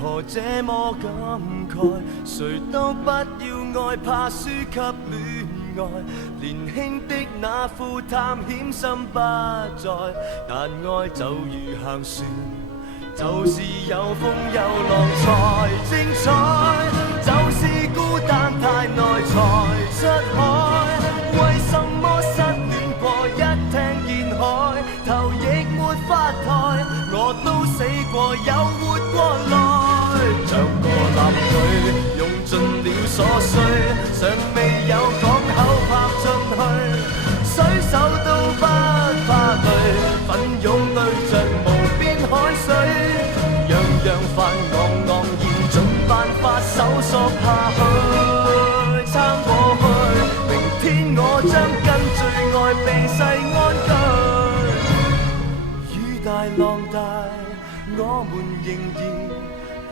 何這麼感慨？誰都不要愛，怕輸給戀愛。年輕的那副探險心不在，但愛就如行船，就是有風有浪才精彩。就是孤單太耐才出海，為什麼失戀過一聽見海，頭亦沒法抬，我都死過又活過來。像個艦隊用盡了所需，尚未有港口泊進去，水手都不怕累，奮勇對着無邊海水，樣樣煩昂昂然盡辦法搜索下去，撐過去，明天我將跟最愛避世安居。雨大浪大，我們仍然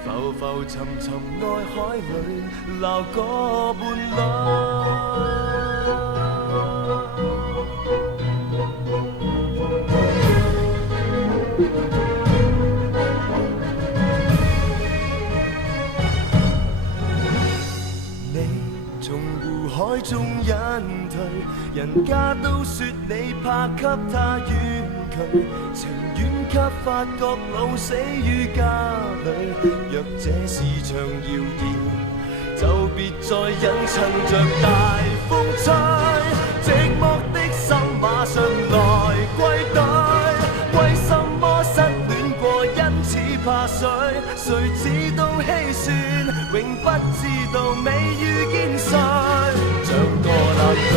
浮浮沉沉愛海裏撈個伴侶。海中隱退，人家都說你怕給他遠距，情願給法國佬死於家裏。若這是場謠言，就別再隱趁着大風吹，寂寞的心馬上來歸隊。為什麼失戀過因此怕水？誰知道稀酸，永不知道未遇見誰。像個艦隊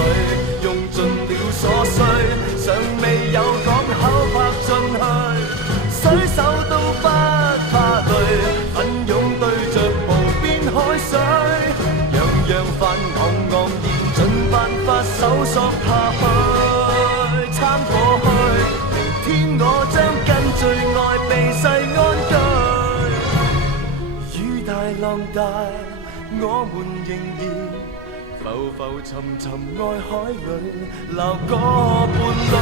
用盡了所需，尚未有港口泊進去，水手都不怕累，奮勇對着無邊海水，樣樣煩昂昂然盡辦法搜索下去，撐過去，明天我將跟最愛避世安居。雨大浪大，我們仍然浮浮沉沉愛海裏撈個伴侶。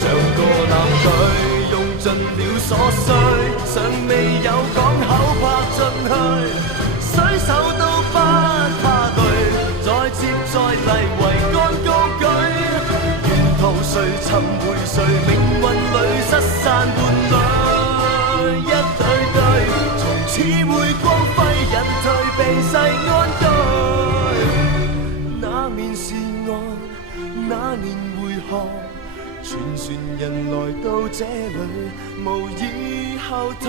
像個艦隊用盡了所需，尚未有港口泊進去，水手都不怕累，再接再厲桅杆高舉，沿途誰尋回誰，命運裏失散伴侶一對對，從此會光輝隱退避世安居。那面是愛，那年回航，全船人來到這裏，無以後退。